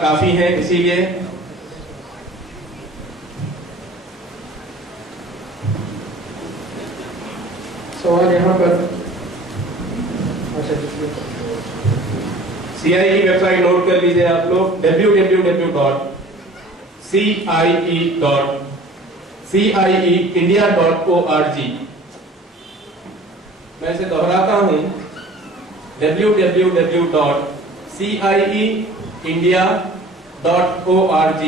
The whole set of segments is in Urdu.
کافی ہیں، اسی لیے سوال یہاں پر سی آئی کی ویب سائٹ نوٹ کر لیجیے آپ لوگ www.cieindia.org. میں اسے دہراتا ہوں www.cieindia.org.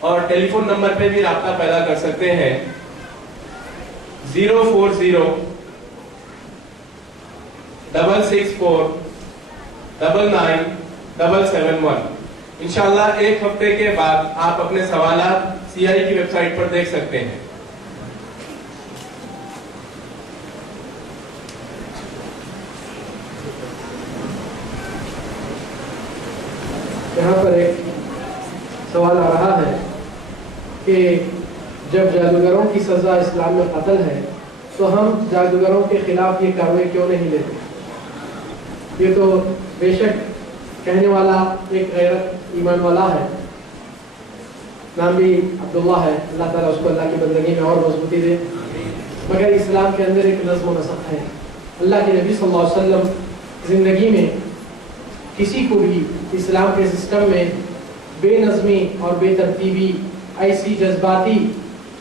اور ٹیلی فون نمبر پہ بھی رابطہ پیدا کر سکتے ہیں 040-664-99-771. انشاءاللہ ایک ہفتے کے بعد آپ اپنے سوالات سی آئی کی ویب سائٹ پر دیکھ سکتے ہیں. یہاں پر ایک سوال آ رہا ہے کہ جب جادوگروں کی سزا اسلام میں قتل ہے تو ہم جادوگروں کے خلاف یہ کارروائی کیوں نہیں لیتے؟ یہ تو بے شک کہنے والا ایک غیرت ایمان والا ہے، نام بھی عبداللہ ہے، اللہ تعالیٰ اس کو اللہ کی بندگی میں اور مضبوطی دے، مگر اسلام کے اندر ایک نظم و نسق ہے. اللہ کے نبی صلی اللہ علیہ وسلم زندگی میں کسی کو بھی اسلام کے سسٹم میں بے نظمی اور بے ترتیبی، ایسی جذباتی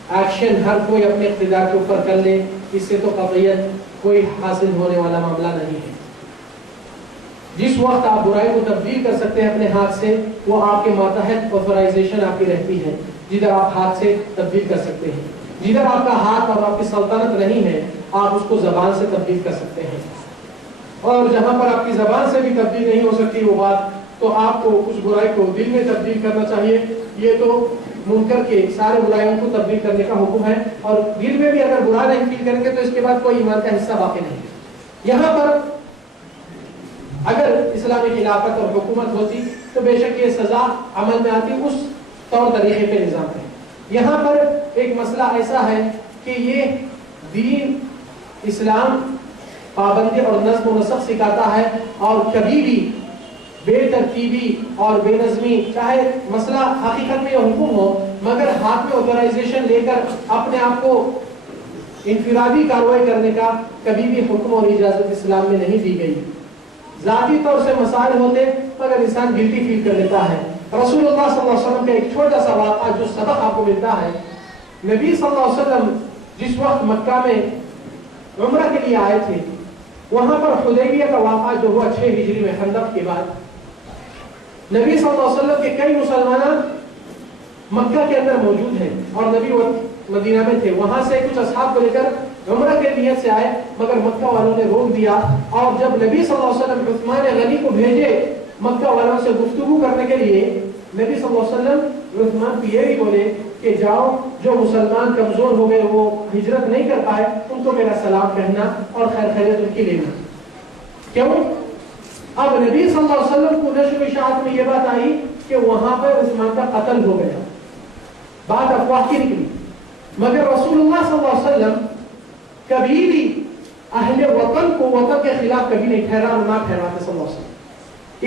ایکشن ہر کوئی اپنے اقتدار کے اوپر کر لے، اس سے تو قطعیت کوئی حاصل ہونے والا معاملہ نہیں ہے. جس وقت آپ برائی کو تبدیل کر سکتے ہیں اپنے ہاتھ سے، وہ آپ کے ماتحت آتھورائزیشن آپ کی رہتی ہے، جدھر آپ ہاتھ سے تبدیل کر سکتے ہیں. جدھر آپ کا ہاتھ اور آپ کی سلطنت نہیں ہے، آپ اس کو زبان سے تبدیل کر سکتے ہیں. اور جہاں پر آپ کی زبان سے بھی تبدیل نہیں ہو سکتی وہ بات، تو آپ کو اس برائی کو دل میں تبدیل کرنا چاہیے. یہ تو منکر کے سارے برائیوں کو تبدیل کرنے کا حکم ہے، اور دل میں بھی اگر برا نہیں فیل کریں گے تو اس کے بعد کوئی ایمان کا حصہ باقی نہیں. یہاں پر اگر اسلامی خلافت اور حکومت ہوتی تو بے شک یہ سزا عمل میں آتی، اس طور طریقے پہ نظام ہے. یہاں پر ایک مسئلہ ایسا ہے کہ یہ دین اسلام پابندی اور نظم و نسق سکھاتا ہے، اور کبھی بھی بے ترتیبی اور بے نظمی، چاہے مسئلہ حقیقت میں یہ حکم ہو مگر ہاتھ میں آتھورائزیشن لے کر اپنے آپ کو انفرادی کارروائی کرنے کا کبھی بھی حکم اور اجازت اسلام میں نہیں دی گئی. ذاتی طور سے مسائل ہوتے مگر انسان گلٹی فیل کر لیتا ہے. رسول اللہ صلی اللہ علیہ وسلم کا ایک چھوٹا سا واقعہ جو سبق آپ کو ملتا ہے، نبی صلی اللہ علیہ وسلم جس وقت مکہ میں عمرہ کے لیے آئے تھے، وہاں پر حدیبیہ کا واقعہ جو ہوا 6 ہجری میں خندق کے بعد، نبی صلی اللہ علیہ وسلم کے کئی مسلمان مکہ کے اندر موجود ہیں اور نبی مدینہ میں تھے. وہاں سے کچھ اصحاب کو لے کر عمرہ کے نیت سے آئے مگر مکہ والوں نے روک دیا، اور جب نبی صلی اللہ علیہ وسلم عثمان غنی کو بھیجے مکہ والوں سے گفتگو کرنے کے لیے، نبی صلی اللہ علیہ وسلم عثمان کو یہ بھی بولے کہ جاؤ، جو مسلمان کمزور ہو گئے وہ ہجرت نہیں کر پائے ان کو میرا سلام کہنا اور خیر خیریت ان کی لینا. کیوں؟ اب نبی صلی اللہ علیہ وسلم کو نشر و اشاعت میں یہ بات آئی کہ وہاں پر عثمان کا قتل ہو گیا، بات افواہ کی نکلی. مگر رسول اللہ صلی اللہ علیہ وسلم کبھی بھی اہل وطن کو وطن کے خلاف کبھی نہیں ٹھہرا اور نہ ٹھہراتے صلی اللہ علیہ وسلم.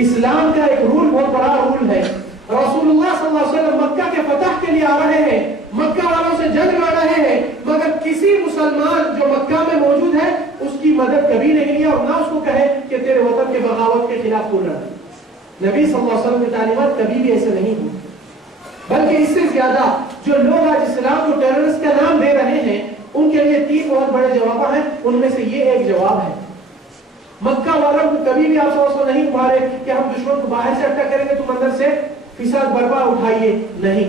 اسلام کا ایک رول بہت بڑا رول ہے. رسول اللہ صلی اللہ علیہ وسلم مکہ کے فتح کے لیے آ رہے ہیں، مکہ والوں سے جنگ لڑ رہے ہیں، مگر کسی مسلمان جو مکہ میں موجود ہے اس کی مدد کبھی نہیں لی اور نہ اس کو کہے کہ تیرے وطن کے بغاوت کے خلاف بول رہا ہے. نبی صلی اللہ علیہ وسلم کی تعلیمات کبھی بھی ایسے نہیں ہوئی، بلکہ اس سے زیادہ جو لوگ آج اسلام کو ٹیررسٹ کا نام دے رہے ہیں ان کے لیے 3 بہت بڑے جواب ہیں. ان میں سے یہ ایک جواب ہے، مکہ والوں کو کبھی بھی آپ سوچو نہیں ابھارے کہ ہم دشمن کو باہر سے اٹیک کریں گے تم اندر سے فساد برپا اٹھائیے، نہیں.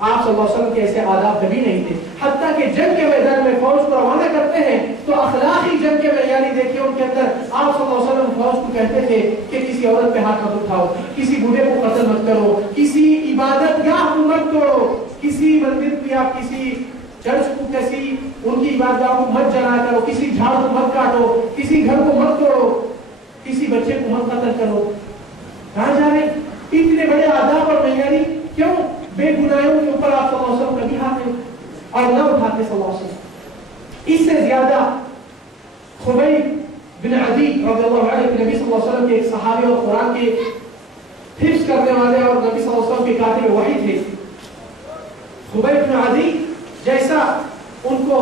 آپ صلی اللہ علیہ وسلم کے ایسے آداب کبھی نہیں تھے. حتیٰ کہ جنگ کے میدان میں فوج کو روانہ کرتے ہیں تو اخلاقی جنگ کے معیاری دیکھیے ان کے اندر. آپ صلی اللہ علیہ وسلم فوج کو کہتے تھے کہ کسی عورت پہ ہاتھ مت اٹھاؤ، کسی بوڑھے کو قتل مت کرو، کسی عبادت گاہ کو مت توڑو، کسی مندر یا کسی چرچ کو کسی ان کی عبادت کو مت جلا کرو، کسی جھاڑ کو مت کاٹو، کسی گھر کو مت توڑو، کسی بچے کو مت قتل کرو. کہاں جا رہے اتنے بڑے آداب اور معیاری؟ کیوں؟ بے گناہوں کے اوپر آپ صلی اللہ علیہ وسلم کبھی ہاتھ نہیں اور نہ اٹھاتے صلی اللہ علیہ وسلم. اس سے زیادہ خبیب بن عدی رضی اللہ عنہ نبی صلی اللہ علیہ وسلم کے ایک صحابی اور قرآن کے حفظ کرنے والے اور نبی صلی اللہ علیہ وسلم کے کاتب وحی تھے. خبیب بن عدی جیسا ان کو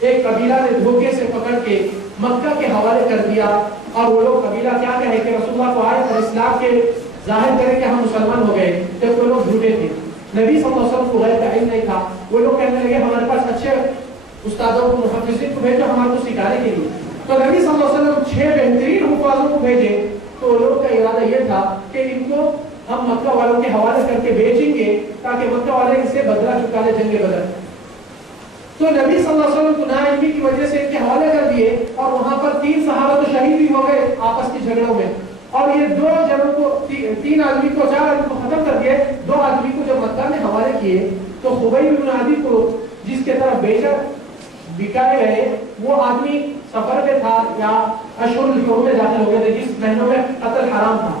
ایک قبیلہ نے دھوکے سے پکڑ کے مکہ کے حوالے کر دیا اور وہ لوگ قبیلہ کیا کہے کہ رسول اللہ کو آئے اور اسلام کے ظاہر کرے کہ ہم مسلمان ہو گئے، جب وہ لوگ جھوٹے تھے. نبی صلی اللہ علیہ وسلم کو غیب کا علم نہیں تھا. وہ لوگ کہنے لگے ہمارے پاس اچھے استادوں کو محدثین کو بھیجو ہمارے کو سکھانے کے لیے. تو نبی صلی اللہ علیہ وسلم 6 بہترین حفاظوں کو بھیجے. تو لوگوں کا ارادہ یہ تھا کہ ان کو ہم مکہ والوں کے حوالے کر کے بیچیں گے تاکہ مکہ والے ان سے بدلہ چکا لے جنگ بدر. تو نبی صلی اللہ علیہ وسلم کو ناعلمی کی وجہ سے ان کے حوالے کر دیے اور وہاں پر 3 صحابہ تو شہید بھی ہو گئے آپس کے جھگڑوں میں. اور یہ 2 جنوں کو 3 آدمی کو 4 آدمی کو ختم کر دیے. 2 آدمی کو جب مکہ میں حوالے کیے تو خبیب بن عدی کو جس کے طرف بیچا بکائے گئے وہ آدمی سفر پہ تھا یا اشہر الحرم میں داخل ہو گئے تھے جس مہینوں میں قتل حرام تھا.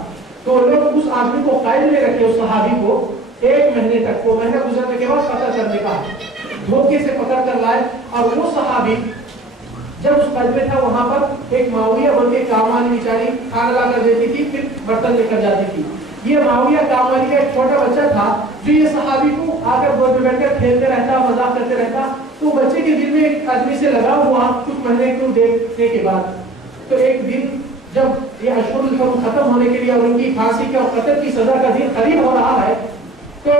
تو لوگ اس آدمی کو قید میں رکھے اس صحابی کو 1 مہینے تک. وہ مہینہ گزرنے کے بعد قتل کرنے کا دھوکے سے پکڑ کر لائے. اور وہ صحابی جب اس قید میں تھا وہاں پر ایک معاویہ بن کے کام والی بیچاری کھانا لا کر دیتی تھی پھر برتن لے کر جاتی تھی. یہ معاویہ کام والی کا ایک چھوٹا بچہ تھا جو یہ صحابی کو آ کر گود میں بیٹھ کر کھیلتے رہتا مذاق کرتے رہتا. تو بچے کے دل میں ایک آدمی سے لگا ہوا کچھ مہینے کو دیکھنے کے بعد. تو ایک دن جب یہ اشہر الحرم ختم ہونے کے لیے اور ان کی پھانسی کے اور قتل کی سزا کا دن قریب ہو رہا ہے تو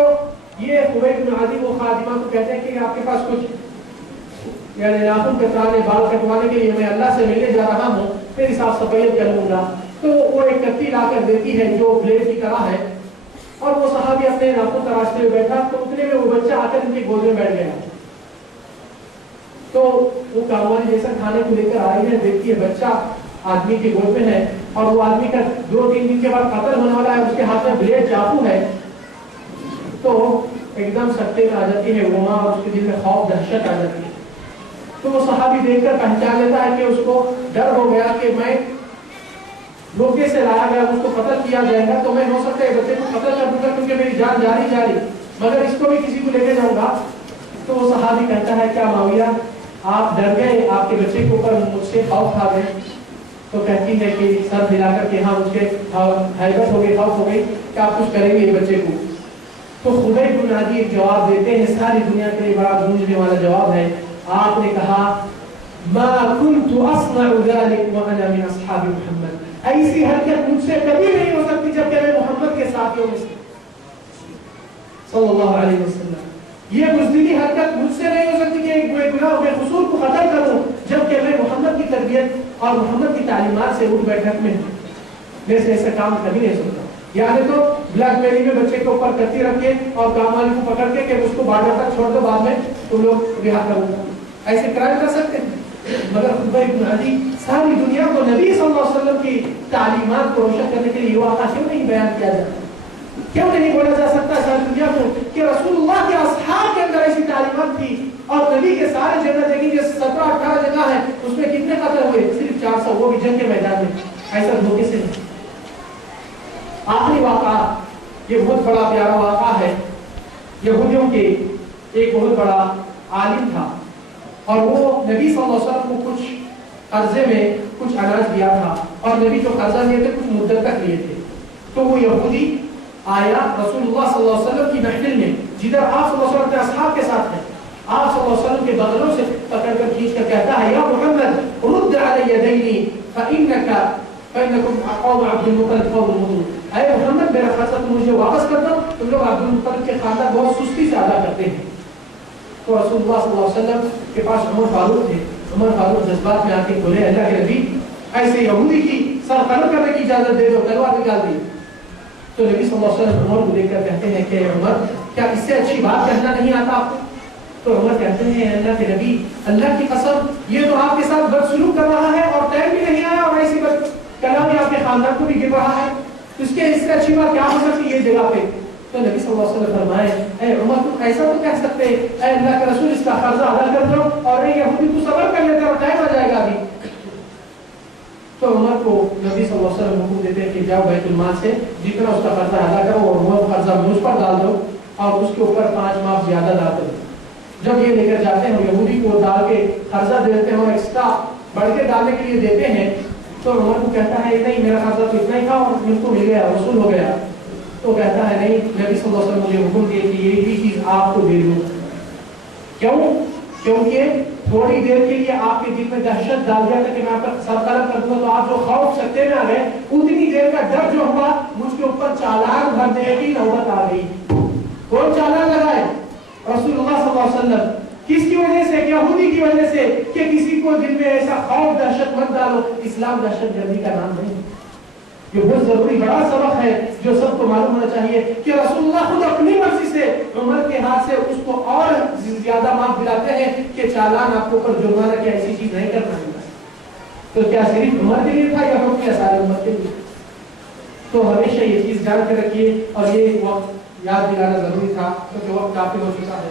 یہ خبیب بن عدی وہ خادمہ کو کہتے ہیں کہ آپ کے پاس کچھ یعنی ناخن کترانے بال کٹوانے کے لیے میں اللہ سے ملنے جا رہا ہوں پھر صاف صفائیت کر لوں گا. تو وہ ایک کتی لا کر دیتی ہے جو بلیڈ کی طرح ہے اور وہ صحابی اپنے ناخن تراشتے ہوئے بیٹھا. تو اتنے میں وہ بچہ آ کر ان کی گود میں بیٹھ گیا. تو وہ کاموالی جیسا کھانے کو لے کر آئی ہے دیکھتی ہے بچہ آدمی کے گود میں ہے اور وہ آدمی کا 2-3 دن کے بعد قتل ہونے والا ہے. اس کے ہاتھ میں بلیڈ چاقو ہے. تو ایک دم سکتے میں آ جاتی ہے وہ ماں اور اس کے دل میں خوف دہشت آ جاتی ہے. تو وہ صحابی دیکھ کر پہچان لیتا ہے کہ اس کو ڈر ہو گیا کہ میں دھوکے سے لایا گیا اس کو قتل کیا جائے گا تو میں ہو سکتا ہے بچے کو قتل کر دوں گا کیونکہ میری جان جاری مگر اس کو بھی کسی کو لے کے جاؤں گا. تو وہ صحابی کہتا ہے کیا معاویہ آپ ڈر گئے آپ کے بچے کے اوپر مجھ سے خوف کھا گئے. تو کہتی ہے کہ سر ہلا کر کے ہاں مجھ کے ہیبت ہو گئی خوف ہو گئی کہ آپ کچھ کریں گے بچے کو. تو خبیب بن عدی ایک جواب دیتے ہیں ساری دنیا کے لیے بڑا گونجنے والا جواب ہے. آپ نے کہا ما كنت اصنع ذلك وانا من اصحاب محمد. ایسی حرکت مجھ سے کبھی نہیں ہو سکتی جب کہ میں محمد کے ساتھیوں میں سے صلی اللہ علیہ وسلم. یہ بزدلی حرکت مجھ سے نہیں ہو سکتی کہ ایک گناہ بے قصور کو ختم کروں جب کہ میں محمد کی تربیت اور محمد کی تعلیمات سے اٹھ بیٹھک میں ہوں. میں سے ایسا کام کبھی نہیں سکتا. یعنی تو بلیک میلی میں بچے کے اوپر کرتی رکھ کے اور کام والی کو پکڑ کے کہ اس کو بارڈر تک چھوڑ دو بعد میں تم لوگ رہا کرو ایسے کرائم کر سکتے ہیں. مگر خبیب بن عدی ساری دنیا کو نبی صلی اللہ علیہ وسلم کی تعلیمات کو روشن کرنے کے لیے یہ واقعہ کیوں نہیں بیان کیا جاتا؟ کیوں نہیں بولا جا سکتا ساری دنیا کو کہ رسول اللہ کے اصحاب کے اندر ایسی تعلیمات تھی اور نبی کے سارے جگہ دیکھیں گے 17-18 جگہ ہے اس میں کتنے قتل ہوئے صرف 400 وہ بھی جنگ کے میدان میں. ایسا دھوکے سے نہیں. آخری واقعہ یہ بہت بڑا پیارا واقعہ ہے. یہودیوں کے ایک بہت بڑا عالم تھا اور وہ نبی صلی اللہ علیہ وسلم کو کچھ قرضے میں کچھ اناج دیا تھا اور نبی جو قرضہ لیے تھے کچھ مدت تک لیے تھے. تو وہ یہودی آیا رسول اللہ صلی اللہ علیہ وسلم کی محفل میں جدھر آپ صلی اللہ علیہ وسلم کے اصحاب کے ساتھ ہیں. آپ صلی اللہ علیہ وسلم کے بغلوں سے پکڑ کر کھینچ کر کہتا ہے یا محمد رد علی دینی فإنکم قوم عبد المطلب قوم مطلوب. اے محمد میرا قرضہ تم مجھے واپس کر دو تم لوگ عبد المطلب کے خاندان بہت سستی سے ادا کرتے ہیں. تو رسول اللہ صلی اللہ علیہ وسلم کے پاس عمر فاروق تھے. عمر فاروق جذبات میں آ کے بولے اللہ کے نبی ایسے یہودی کی سر قلم کرنے کی اجازت دے دو تلوار نکال دی. تو نبی صلی اللہ علیہ وسلم عمر کو دیکھ کر کہتے ہیں کہ عمر کیا اس سے اچھی بات کہنا نہیں آتا آپ کو؟ تو عمر کہتے ہیں اللہ کے نبی اللہ کی قسم یہ تو آپ کے ساتھ بدسلوک کر رہا ہے اور ٹائم بھی نہیں آیا اور ایسی بد کلام بھی آپ کے خاندان کو بھی گر رہا ہے اس سے اچھی بات کیا ہو سکتی ہے یہ جگہ پہ؟ تو نبی صلی اللہ علیہ وسلم فرمائے اے عمر تم ایسا تو کہہ سکتے اے اللہ کے رسول اس کا قرضہ ادا کر دو اور اے یہودی تو صبر کر لیتے اور ٹائم آ جائے گا ابھی. تو عمر کو نبی صلی اللہ علیہ وسلم حکم دیتے ہیں کہ جاؤ بیت المال سے جتنا اس کا قرضہ ادا کرو اور وہ قرضہ مجھ پر ڈال دو اور اس کے اوپر 5 ماہ زیادہ ڈال دو. جب یہ لے کر جاتے ہیں یہودی کو ڈال کے قرضہ دیتے ہیں اور ایکسٹرا بڑھ کے ڈالنے کے لیے دیتے ہیں تو عمر کو کہتا ہے نہیں میرا قرضہ تو اتنا ہی تھا اور مجھ کو مل گیا وصول ہو گیا. تو کہتا ہے نہیں، نبی صلی اللہ علیہ وسلم مجھے حکم دیے کہ یہ بھی چیز آپ کو دے دوں. کیوں؟ کیونکہ تھوڑی دیر کے لیے آپ کے دل میں دہشت ڈال دیا تھا کہ میں آپ کا سر قلم کر دوں گا، تو آپ جو خوف سکتے میں آ گئے، اتنی دیر کا ڈر جو ہوا مجھ کے اوپر چالان بھرنے کی نوبت آ گئی. کون چالان لگائے؟ رسول اللہ صلی اللہ علیہ وسلم. کس کی وجہ سے؟ یہودی کی وجہ سے، کہ کسی کو دل میں ایسا خوف دہشت مت ڈالو. اسلام دہشت گردی کا نام نہیں. یہ بہت ضروری بڑا سبق ہے جو سب کو معلوم ہونا چاہیے کہ رسول اللہ خود اپنی مرضی سے عمر کے ہاتھ سے اس کو اور زیادہ معاف دلاتے ہیں کہ چالان آپ کو اوپر جرمانہ کیا ایسی چیز نہیں کرنا ہے. تو کیا صرف عمر کے لیے تھا یا حکم کیا سارے عمر کے لیے؟ تو ہمیشہ یہ چیز جان کے رکھیے اور یہ وقت یاد دلانا ضروری تھا کیونکہ وقت کافی ہو چکا ہے.